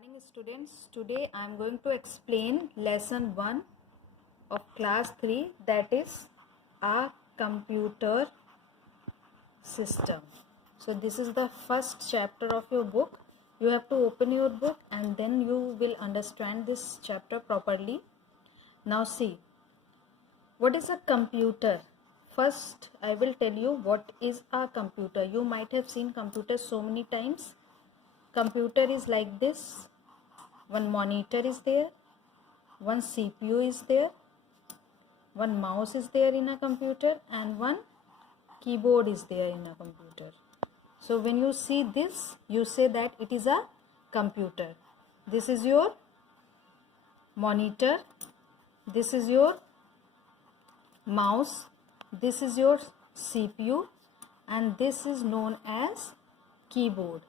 Morning students, today I am going to explain lesson 1 of class 3, that is a computer system. So this is the first chapter of your book. You have to open your book and then you will understand this chapter properly. Now see, what is a computer? First I will tell you what is a computer. You might have seen computers so many times. Computer is like this. One monitor is there, one CPU is there, one mouse is there in a computer, and one keyboard is there in a computer. So when you see this, you say that it is a computer. This is your monitor, this is your mouse, this is your CPU, and this is known as keyboard.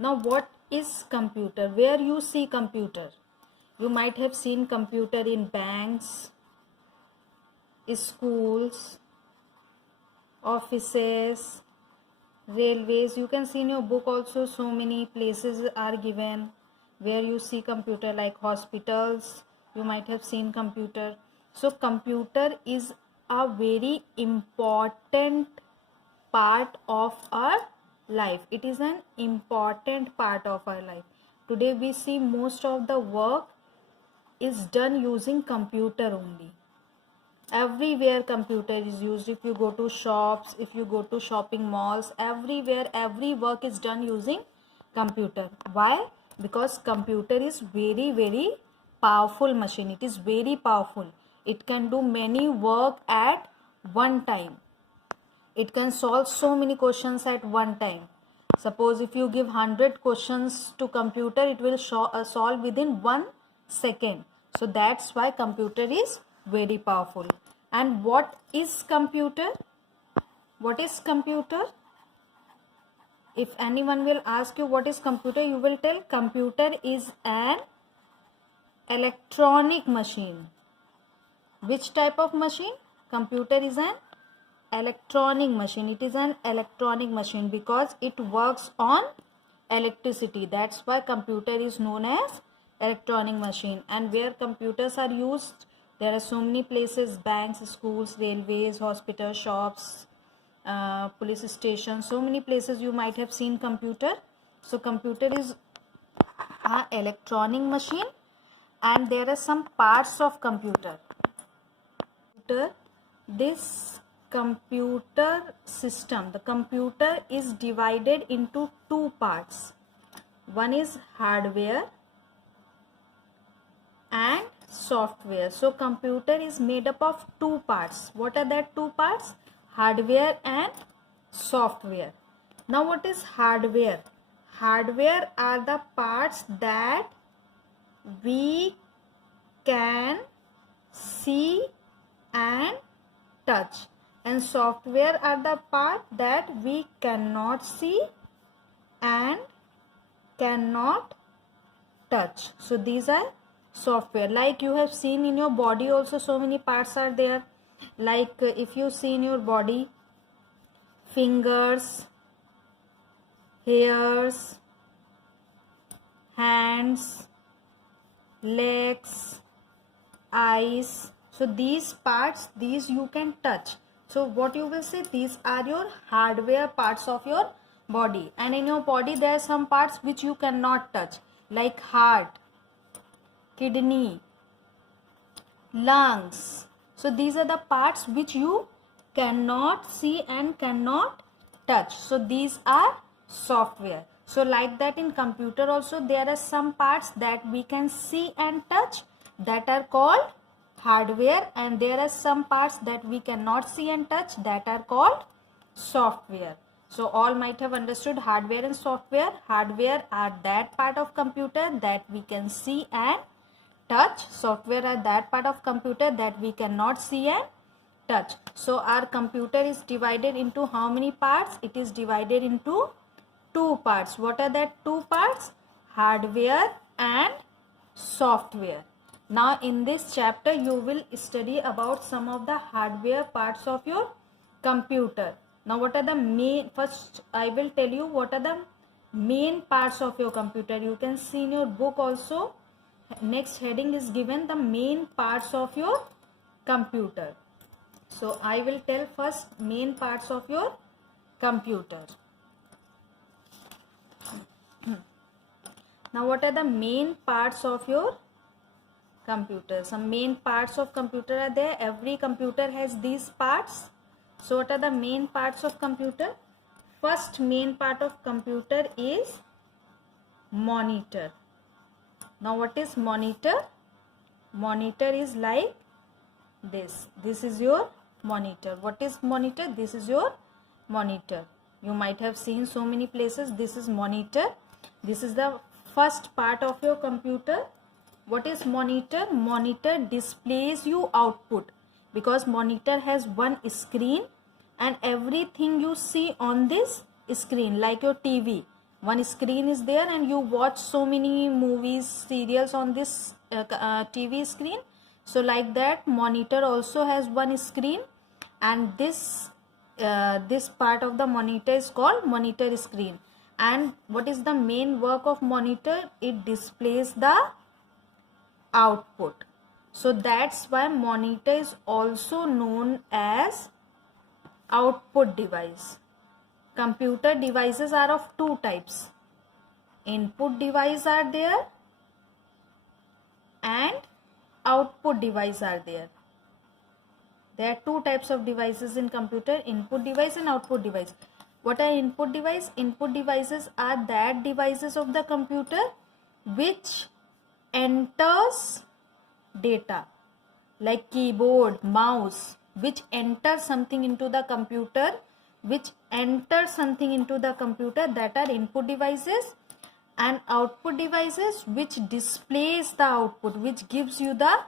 Now what is computer? Where you see computer? You might have seen computer in banks, schools, offices, railways. You can see in your book also so many places are given where you see computer, like hospitals. You might have seen computer. So computer is a very important part of our life. It is an important part of our life. Today we see most of the work is done using computer only. Everywhere computer is used. If you go to shops, if you go to shopping malls, everywhere every work is done using computer. Why? Because computer is very powerful machine. It is very powerful. It can do many work at one time. It can solve so many questions at one time. Suppose if you give 100 questions to computer, it will solve within 1 second. So that's why computer is very powerful. And what is computer? What is computer? If anyone will ask you what is computer, you will tell computer is an electronic machine. Which type of machine? Computer is an electronic machine. It is an electronic machine because it works on electricity. That's why computer is known as electronic machine. And where computers are used, there are so many places: banks, schools, railways, hospitals, shops, police stations. So many places you might have seen computer. So computer is an electronic machine, and there are some parts of computer. This computer system, the computer is divided into two parts. One is hardware and software. So computer is made up of two parts. What are that two parts? Hardware and software. Now what is hardware? Hardware are the parts that we can see and touch, and software are the part that we cannot see and cannot touch. So these are software. Like you have seen in your body also, so many parts are there. Like if you see in your body, fingers, hairs, hands, legs, eyes. So these parts, these you can touch. So what you will say, these are your hardware parts of your body. And in your body there are some parts which you cannot touch, like heart, kidney, lungs. So these are the parts which you cannot see and cannot touch. So these are software. So like that in computer also there are some parts that we can see and touch, that are called hardware, and there are some parts that we cannot see and touch, that are called software. So all might have understood hardware and software. Hardware are that part of computer that we can see and touch. Software are that part of computer that we cannot see and touch. So our computer is divided into how many parts? It is divided into two parts. What are that two parts? Hardware and software. Now in this chapter you will study about some of the hardware parts of your computer. Now what are the main, first I will tell you what are the main parts of your computer. You can see in your book also, next heading is given the main parts of your computer. So I will tell first main parts of your computer. Now what are the main parts of your computer? Some main parts of computer are there. Every computer has these parts. So what are the main parts of computer? First main part of computer is monitor. Now what is monitor? Monitor is like this. This is your monitor. What is monitor? This is your monitor. You might have seen so many places. This is monitor. This is the first part of your computer. What is monitor? Monitor displays you output, because monitor has one screen and everything you see on this screen, like your TV, one screen is there and you watch so many movies, serials on this TV screen. So like that, monitor also has one screen, and this part of the monitor is called monitor screen. And what is the main work of monitor? It displays the output. So that's why monitor is also known as output device. Computer devices are of two types. Input device are there and output device are there. There are two types of devices in computer, input device and output device. What are input device? Input devices are that devices of the computer which enters data, like keyboard, mouse, which enter something into the computer, that are input devices. And output devices which displays the output, which gives you the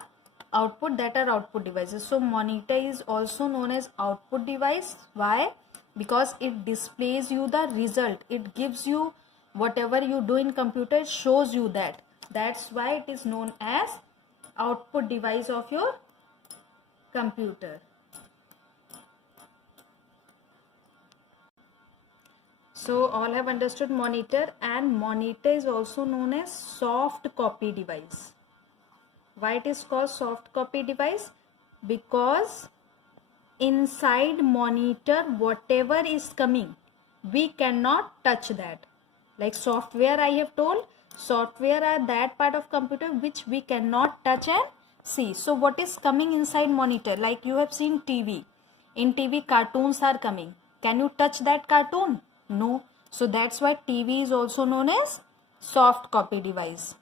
output, that are output devices. So monitor is also known as output device. Why? Because it displays you the result. It gives you whatever you do in computer, it shows you that. That's why it is known as output device of your computer. So all have understood monitor, and monitor is also known as soft copy device. Why it is called soft copy device? Because inside monitor, whatever is coming, we cannot touch that. Like software, I have told, software are that part of computer which we cannot touch and see. So what is coming inside monitor? Like you have seen TV. In TV, cartoons are coming. Can you touch that cartoon? No. So that's why TV is also known as soft copy device.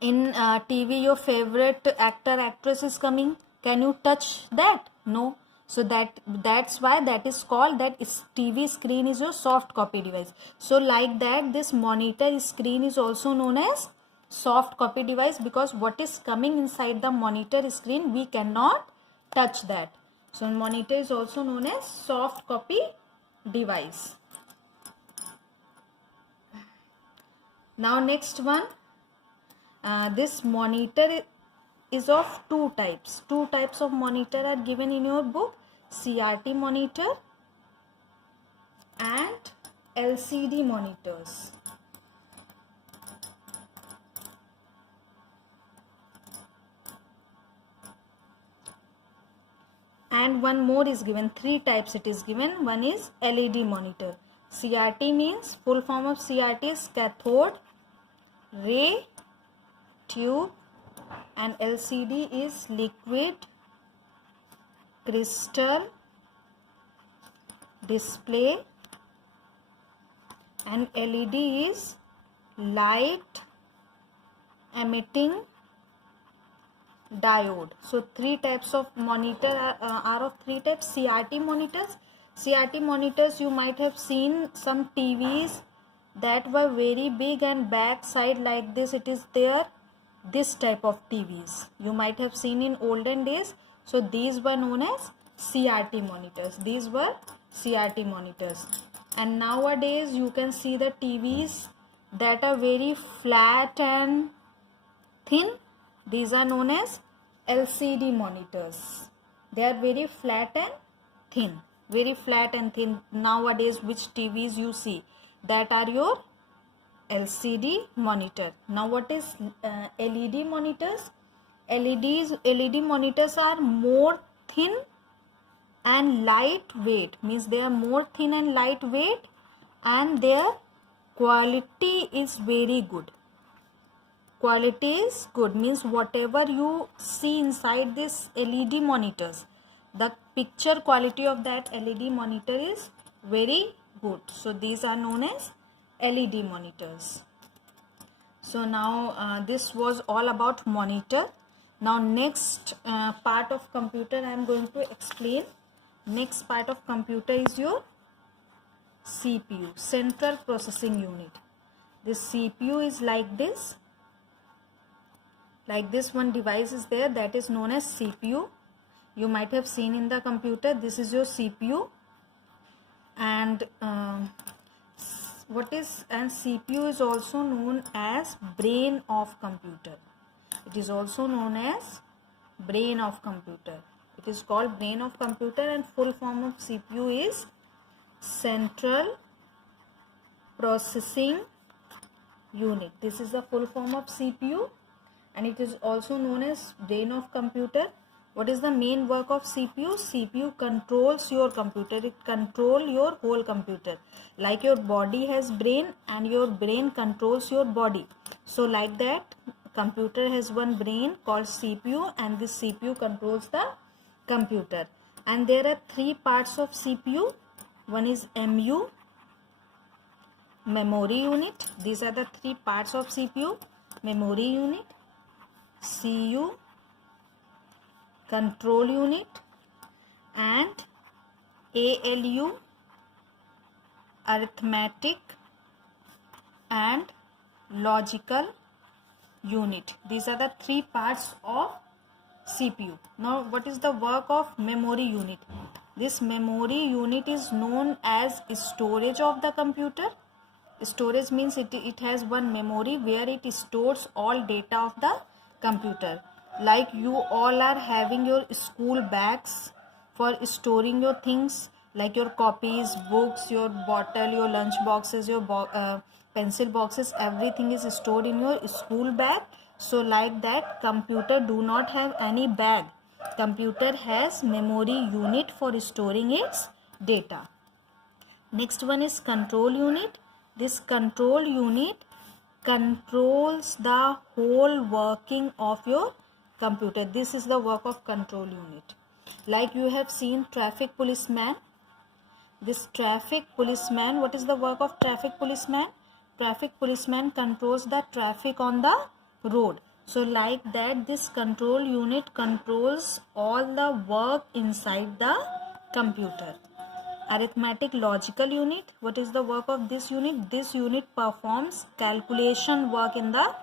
In TV, your favorite actor, actress is coming. Can you touch that? No. So that's why that is called, that TV screen is your soft copy device. So like that, this monitor screen is also known as soft copy device, because what is coming inside the monitor screen, we cannot touch that. So monitor is also known as soft copy device. Now next one, this monitor is of two types. Two types of monitor are given in your book, CRT monitor and LCD monitors. And one more is given, three types it is given. One is LED monitor. CRT means, full form of CRT is cathode ray tube, and LCD is liquid crystal display, and LED is light emitting diode. So three types of monitor are of three types. CRT monitors. CRT monitors, you might have seen some TVs that were very big and back side like this, it is there. This type of TVs you might have seen in olden days. So these were known as CRT monitors. These were CRT monitors. And nowadays you can see the TVs that are very flat and thin. These are known as LCD monitors. They are very flat and thin. Very flat and thin. Nowadays which TVs you see, that are your LCD monitor. Now what is LED monitors? LED monitors are more thin and lightweight, means they are more thin and lightweight, and their quality is very good. Quality is good means whatever you see inside this LED monitors, the picture quality of that LED monitor is very good. So these are known as LED monitors. So now this was all about monitor. Now next part of computer I am going to explain. Next part of computer is your CPU, Central Processing Unit. This CPU is like this. Like this one device is there, that is known as CPU. You might have seen in the computer, this is your CPU. And CPU is also known as brain of computer. It is also known as brain of computer. It is called brain of computer, and full form of CPU is Central Processing Unit. This is the full form of CPU, and it is also known as brain of computer. What is the main work of CPU? CPU controls your computer. It controls your whole computer. Like your body has brain, and your brain controls your body. So like that, computer has one brain called CPU, and this CPU controls the computer. And there are three parts of CPU. One is MU, memory unit. These are the three parts of CPU. Memory unit, CU, control unit, and ALU, arithmetic and logical unit. These are the three parts of CPU. Now what is the work of memory unit? This memory unit is known as storage of the computer. Storage means it has one memory where it stores all data of the computer. Like you all are having your school bags for storing your things, like your copies, books, your bottle, your lunch boxes, your pencil boxes, everything is stored in your school bag. So like that, computer do not have any bag. Computer has memory unit for storing its data. Next one is control unit. This control unit controls the whole working of your computer. This is the work of control unit. Like you have seen traffic policeman. This traffic policeman, what is the work of traffic policeman? Traffic policeman controls the traffic on the road. So like that, this control unit controls all the work inside the computer. Arithmetic logical unit, what is the work of this unit? This unit performs calculation work in the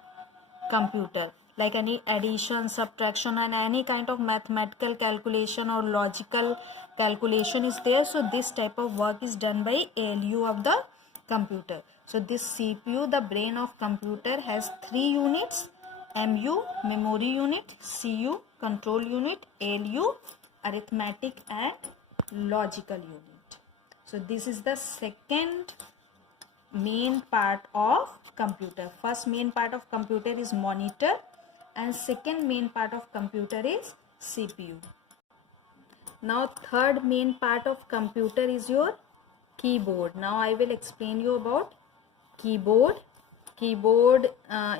computer, like any addition, subtraction, and any kind of mathematical calculation or logical calculation is there. So this type of work is done by ALU of the computer. So this CPU, the brain of computer, has three units: MU, memory unit; CU, control unit; ALU, arithmetic and logical unit. So this is the second main part of computer. First main part of computer is monitor, and second main part of computer is CPU. Now third main part of computer is your keyboard. Now I will explain you about keyboard. Keyboard,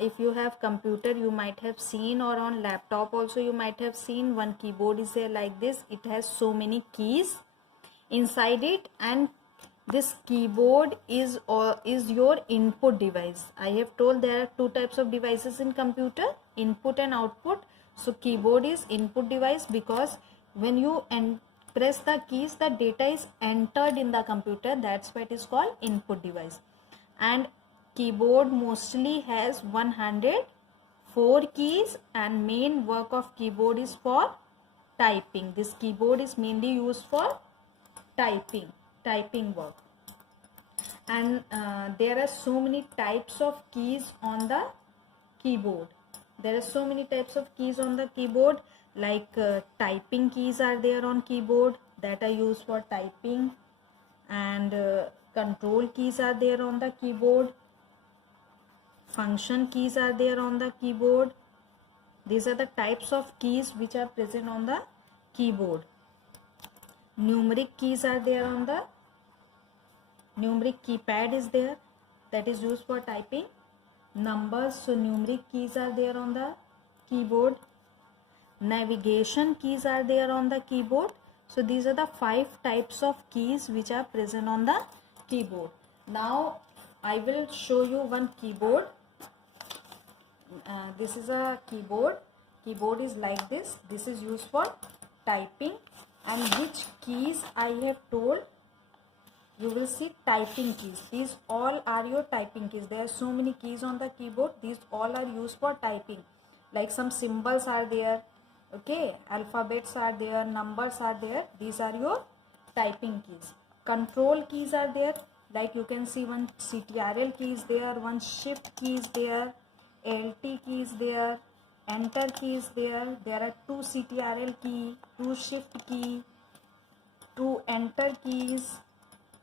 if you have computer, you might have seen, or on laptop also you might have seen, one keyboard is there like this. It has so many keys inside it, and this keyboard is your input device. I have told there are two types of devices in computer, input and output. So keyboard is input device because when you press the keys, the data is entered in the computer. That's why it is called input device. And keyboard mostly has 104 keys, and main work of keyboard is for typing. This keyboard is mainly used for typing work. And there are so many types of keys on the keyboard. There are so many types of keys on the keyboard, like typing keys are there on keyboard that are used for typing, and control keys are there on the keyboard, function keys are there on the keyboard. These are the types of keys which are present on the keyboard. Numeric keys are there on the numeric keypad is there, that is used for typing numbers. So numeric keys are there on the keyboard. Navigation keys are there on the keyboard. So these are the 5 types of keys which are present on the keyboard. Now I will show you one keyboard. This is a keyboard. Keyboard is like this. This is used for typing, and which keys I have told, you will see typing keys. These all are your typing keys. There are so many keys on the keyboard. These all are used for typing. Like some symbols are there, okay, alphabets are there, numbers are there. These are your typing keys. Control keys are there. Like you can see one CTRL key is there, one shift key is there, LT key is there, enter key is there. There are 2 CTRL key, 2 shift key, 2 enter keys,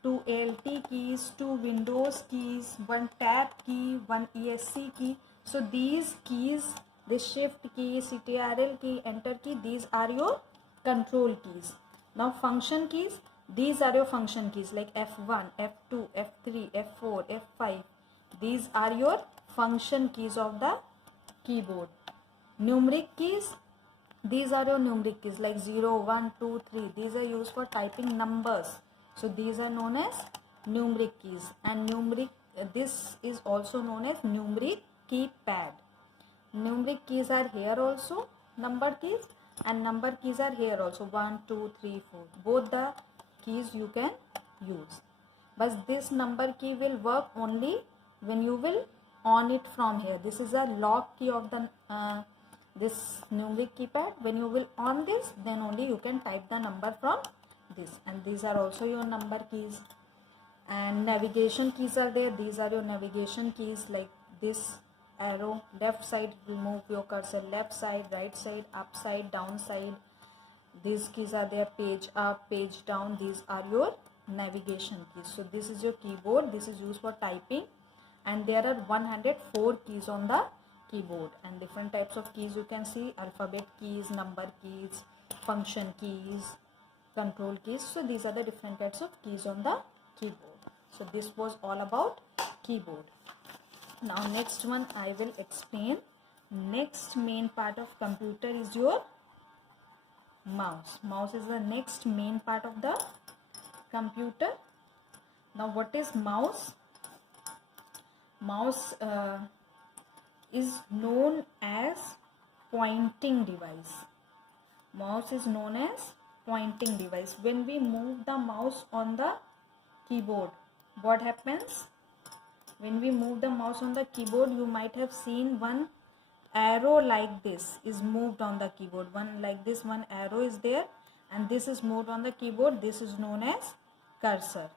2 LT keys, 2 Windows keys, 1 tab key, 1 ESC key. So these keys, the shift key, CTRL key, enter key, these are your control keys. Now function keys, these are your function keys like F1, F2, F3, F4, F5. These are your function keys of the keyboard. Numeric keys, these are your numeric keys like 0, 1, 2, 3. These are used for typing numbers. So these are known as numeric keys. And numeric, this is also known as numeric keypad. Numeric keys are here also, number keys, and number keys are here also, 1, 2, 3, 4. Both the keys you can use. But this number key will work only when you will on it from here. This is a lock key of the this numeric keypad. When you will on this, then only you can type the number from this. And these are also your number keys. And navigation keys are there. These are your navigation keys like this arrow. Left side will move your cursor, left side, right side, up side, down side. These keys are there, page up, page down. These are your navigation keys. So this is your keyboard. This is used for typing, and there are 104 keys on the keyboard, and different types of keys you can see: alphabet keys, number keys, function keys, control keys. So these are the different types of keys on the keyboard. So this was all about keyboard. Now next one I will explain. Next main part of computer is your mouse. Mouse is the next main part of the computer. Now what is mouse? Mouse is known as pointing device. Mouse is known as pointing device. When we move the mouse on the keyboard, what happens? When we move the mouse on the keyboard, you might have seen one arrow like this is moved on the keyboard. One like this, one arrow is there, and this is moved on the keyboard. This is known as cursor.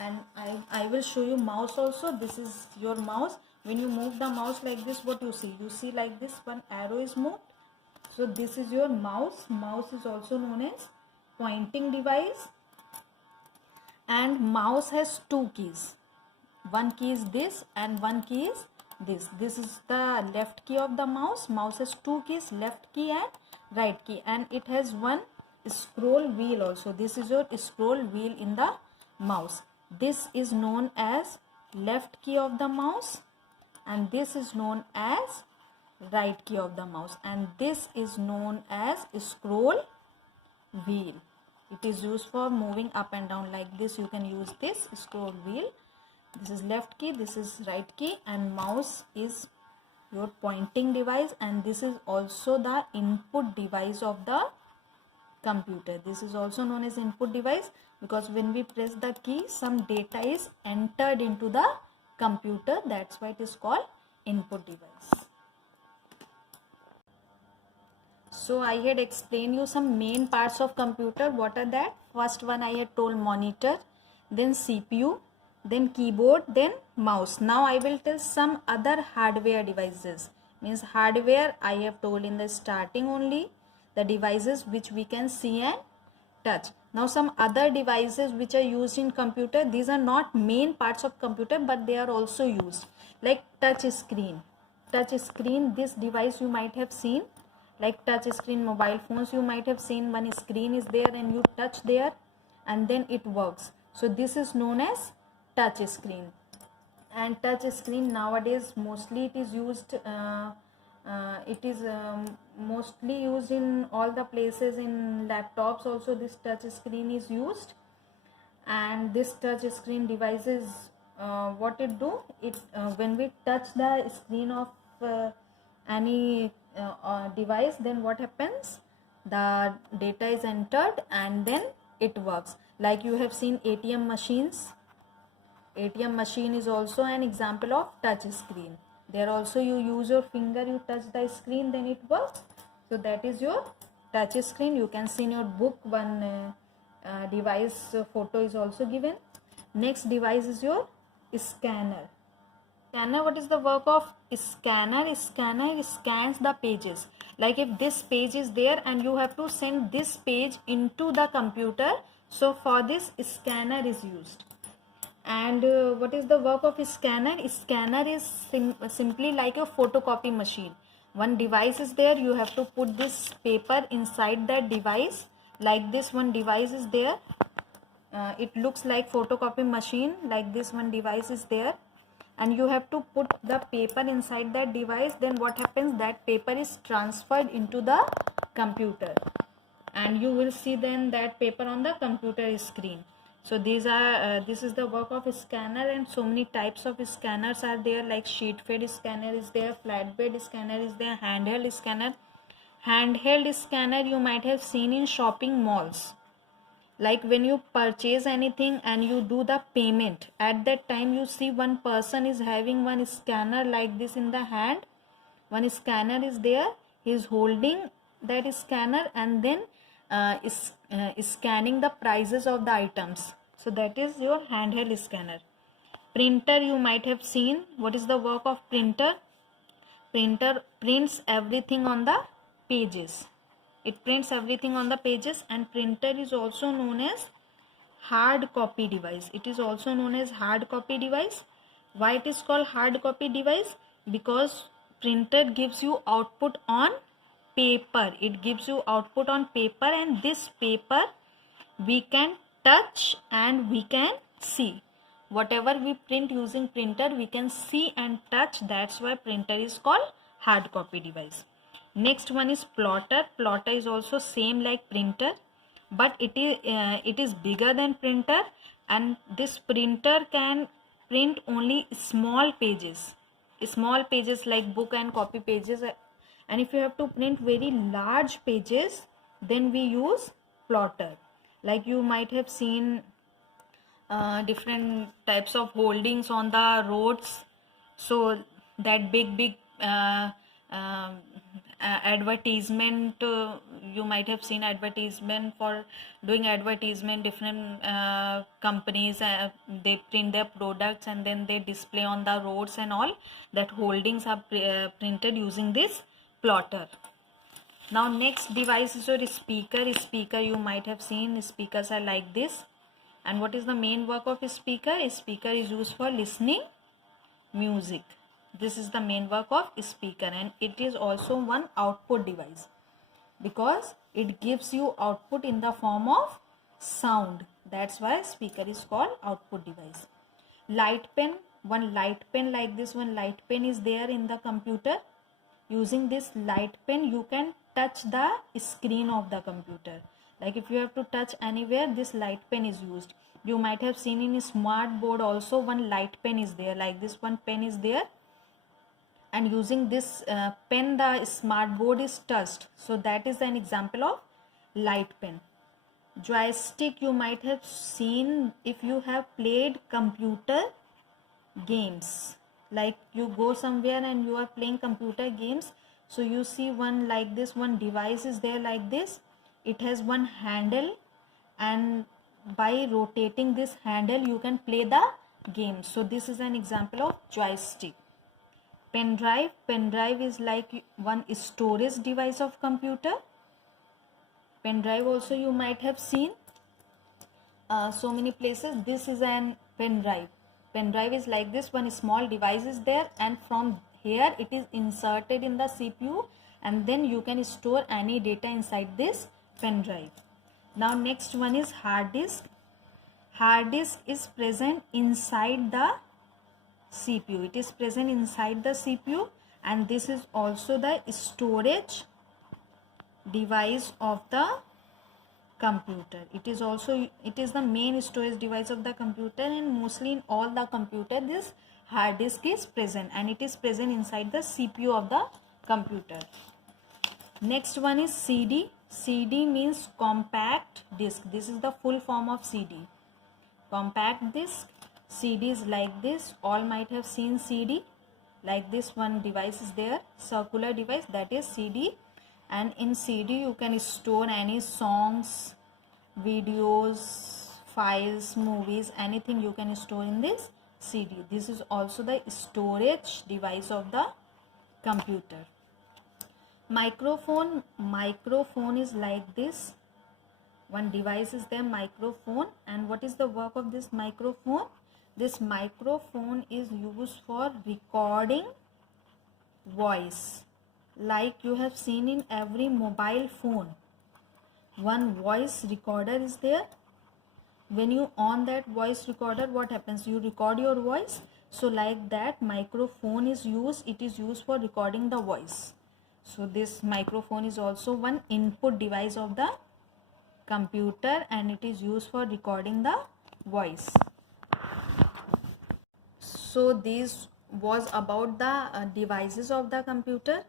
And I will show you mouse also. This is your mouse. When you move the mouse like this, what you see? You see like this, one arrow is moved. So this is your mouse. Mouse is also known as pointing device. And mouse has 2 keys. One key is this and one key is this. This is the left key of the mouse. Mouse has 2 keys, left key and right key, and it has one scroll wheel also. This is your scroll wheel in the mouse. This is known as left key of the mouse, and this is known as right key of the mouse, and this is known as scroll wheel. It is used for moving up and down like this. You can use this scroll wheel. This is left key, this is right key, and mouse is your pointing device, and this is also the input device of the computer. This is also known as input device because when we press the key, some data is entered into the computer. That's why it is called input device. So I had explained you some main parts of computer. What are that? First one I had told monitor, then CPU, then keyboard, then mouse. Now I will tell some other hardware devices. Means hardware I have told in the starting only, the devices which we can see and touch. Now some other devices which are used in computer, these are not main parts of computer but they are also used, like touch screen. Touch screen, this device you might have seen, like touch screen mobile phones, you might have seen one screen is there and you touch there and then it works. So this is known as touch screen. And touch screen nowadays mostly it is used mostly used in all the places. In laptops also this touch screen is used. And this touch screen devices, what it do, it when we touch the screen of any device, then what happens, the data is entered and then it works. Like you have seen ATM machines. ATM machine is also an example of touch screen. There also you use your finger, you touch the screen, then it works. So that is your touch screen. You can see in your book one device photo is also given. Next device is your scanner. Scanner, what is the work of scanner? Scanner scans the pages. Like if this page is there and you have to send this page into the computer, so for this scanner is used. And what is the work of scanner? Scanner is simply like a photocopy machine. One device is there, you have to put this paper inside that device. Like this one device is there, it looks like photocopy machine. Like this one device is there and you have to put the paper inside that device. Then what happens, that paper is transferred into the computer and you will see then that paper on the computer screen. So these are this is the work of scanner. And so many types of scanners are there, like sheet fed scanner is there, flatbed scanner is there, handheld scanner. Handheld scanner you might have seen in shopping malls. Like when you purchase anything and you do the payment, at that time you see one person is having one scanner like this in the hand. One scanner is there, he is holding that scanner and then scanning the prices of the items. So that is your handheld scanner. Printer you might have seen. What is the work of printer? Printer prints everything on the pages. It prints everything on the pages. And printer is also known as hard copy device. It is also known as hard copy device. Why it is called hard copy device? Because printer gives you output on paper. It gives you output on paper and this paper we can touch and we can see. Whatever we print using printer we can see and touch. That's why printer is called hard copy device. Next one is plotter. Plotter is also same like printer but it is bigger than printer, and this printer can print only small pages like book and copy pages. And if you have to print very large pages, then we use plotter. Like you might have seen different types of holdings on the roads. So that big advertisement, you might have seen advertisement for doing advertisement. Different companies they print their products and then they display on the roads and all. That holdings are printed using this plotter. Now next device is your speaker. Speaker you might have seen, speakers are like this. And what is the main work of speaker? Speaker is used for listening music. This is the main work of speaker, and it is also one output device because it gives you output in the form of sound. That's why speaker is called output device. Light pen, one light pen like this one light pen is there in the computer. Using this light pen you can touch the screen of the computer. Like if you have to touch anywhere, this light pen is used. You might have seen in a smart board also one light pen is there. Like this one pen is there, and using this pen the smart board is touched. So that is an example of light pen. Joystick you might have seen if you have played computer games. Like you go somewhere and you are playing computer games, so you see one like this, one device is there like this. It has one handle, and by rotating this handle you can play the game. So this is an example of joystick. Pen drive. Pen drive is like one storage device of computer. Pen drive also you might have seen. so many places. This is an pen drive. Pen drive is like this, one small device is there, and from here it is inserted in the CPU, and then you can store any data inside this pen drive. Now next one is hard disk. Hard disk is present inside the CPU. It is present inside the CPU, and this is also the storage device of the computer. It is the main storage device of the computer, and mostly in all the computer this hard disk is present, and it is present inside the CPU of the computer. Next one is CD. CD means compact disk. This is the full form of CD. Compact disk. CD is like this. All might have seen CD. Like this one device is there, circular device, that is CD. And in CD you can store any songs, videos, files, movies, anything you can store in this CD. This is also the storage device of the computer. Microphone. Microphone is like this. One device is there, microphone. And what is the work of this microphone? This microphone is used for recording voice. Like you have seen in every mobile phone, one voice recorder is there. When you on that voice recorder, what happens? You record your voice. So like that, microphone is used. It is used for recording the voice. So this microphone is also one input device of the computer, and it is used for recording the voice. So this was about the devices of the computer,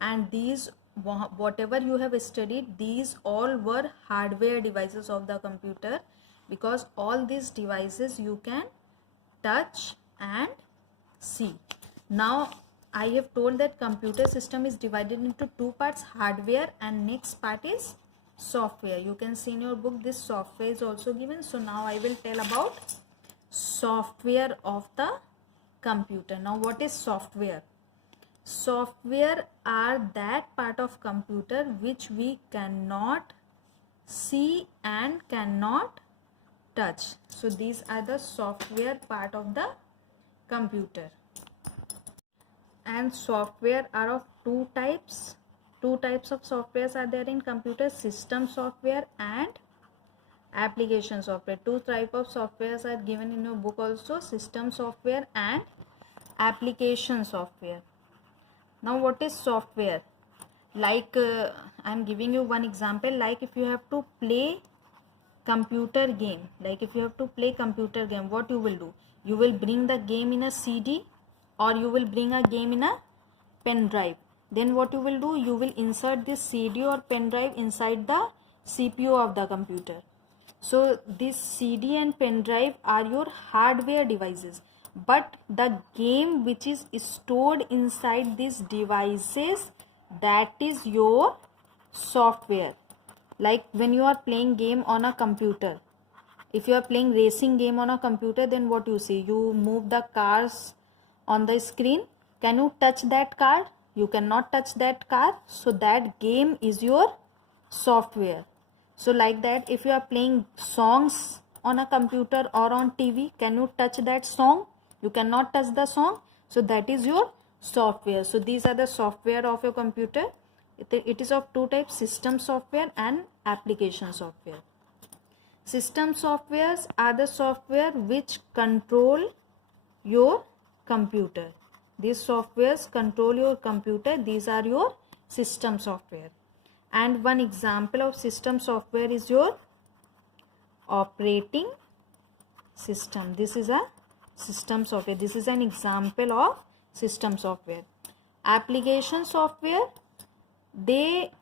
and these whatever you have studied, these all were hardware devices of the computer, because all these devices you can touch and see. Now I have told that computer system is divided into two parts, hardware and next part is software. You can see in your book this software is also given. So now I will tell about software of the computer. Now what is software? Software are that part of computer which we cannot see and cannot touch. So these are the software part of the computer. And software are of two types. Two types of softwares are there in computer: system software and application software. Two types of softwares are given in your book also: system software and application software. Now what is software? Like I am giving you one example. Like if you have to play computer game, what you will do? You will bring the game in a CD, or you will bring a game in a pen drive. Then what you will do? You will insert this CD or pen drive inside the CPU of the computer. So this CD and pen drive are your hardware devices, but the game which is stored inside these devices, that is your software. Like when you are playing game on a computer, if you are playing racing game on a computer, then what you see? You move the cars on the screen. Can you touch that car? You cannot touch that car. So that game is your software. So like that, if you are playing songs on a computer or on TV, can you touch that song? You cannot touch the song. So that is your software. So these are the software of your computer. It is of two types: system software and application software. System softwares are the software which control your computer. These softwares control your computer. These are your system software. And one example of system software is your operating system. This is a system software. This is an example of system software. Application software, they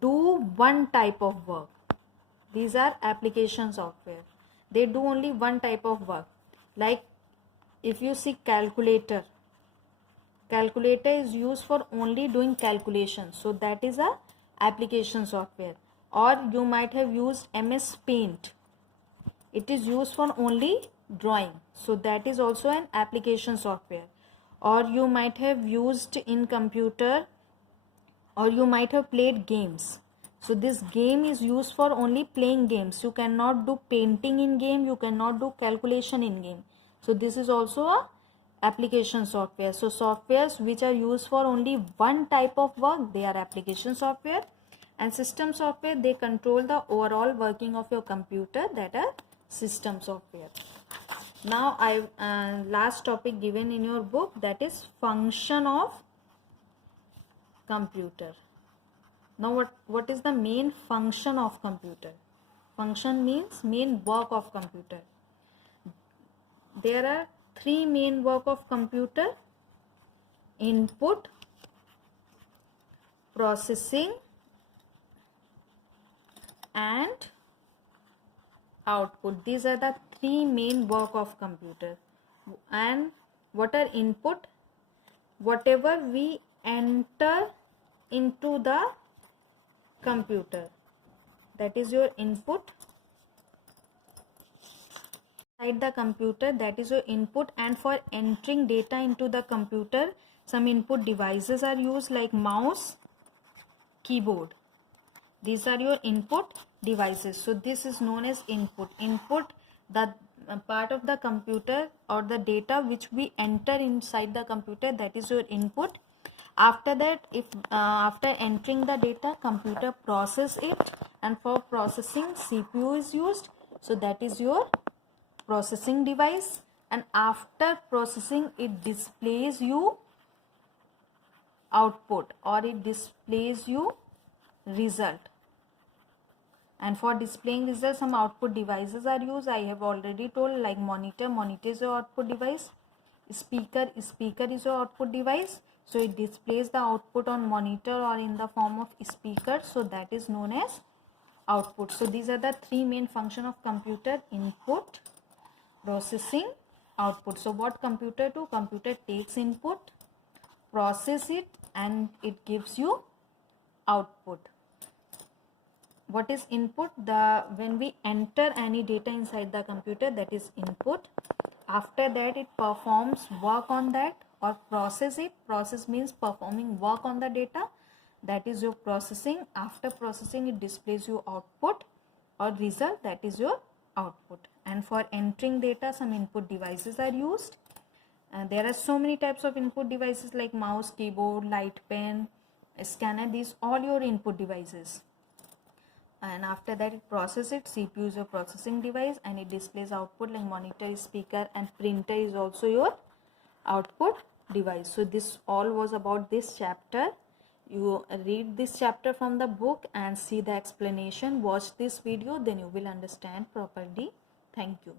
do one type of work. These are application software. They do only one type of work. Like if you see calculator, calculator is used for only doing calculations. So that is a application software. Or you might have used MS Paint. It is used for only drawing. So that is also an application software. Or you might have used in computer, or you might have played games. So this game is used for only playing games. You cannot do painting in game, you cannot do calculation in game. So this is also a application software. So softwares which are used for only one type of work, they are application software, and system software, they control the overall working of your computer, that are system software. Now I last topic given in your book, that is function of computer. Now what is the main function of computer? Function means main work of computer. There are three main work of computer: input, processing, and output. These are the three main work of computer. And what are input? Whatever we enter into the computer, that is your input. Inside the computer, that is your input. And for entering data into the computer, some input devices are used, like mouse, keyboard. These are your input devices. So this is known as input. Input, the part of the computer or the data which we enter inside the computer, that is your input. After that, if after entering the data, computer process it, and for processing CPU is used. So that is your processing device. And after processing, it displays you output, or it displays you result. And for displaying results, some output devices are used. I have already told, like monitor is your output device. Speaker is your output device. So it displays the output on monitor or in the form of speaker. So that is known as output. So these are the three main function of computer: input, processing, output. So what computer do? Computer takes input, process it, and it gives you output. What is input? When we enter any data inside the computer, that is input. After that, it performs work on that, or process it. Process means performing work on the data, that is your processing. After processing, it displays your output or result, that is your output. And for entering data, some input devices are used. There are so many types of input devices, like mouse, keyboard, light pen, scanner. These all your input devices. And after that, it processes it. CPU is your processing device, and it displays output, like monitor, speaker, and printer is also your output device. So this all was about this chapter. You read this chapter from the book and see the explanation. Watch this video, then you will understand properly. Thank you.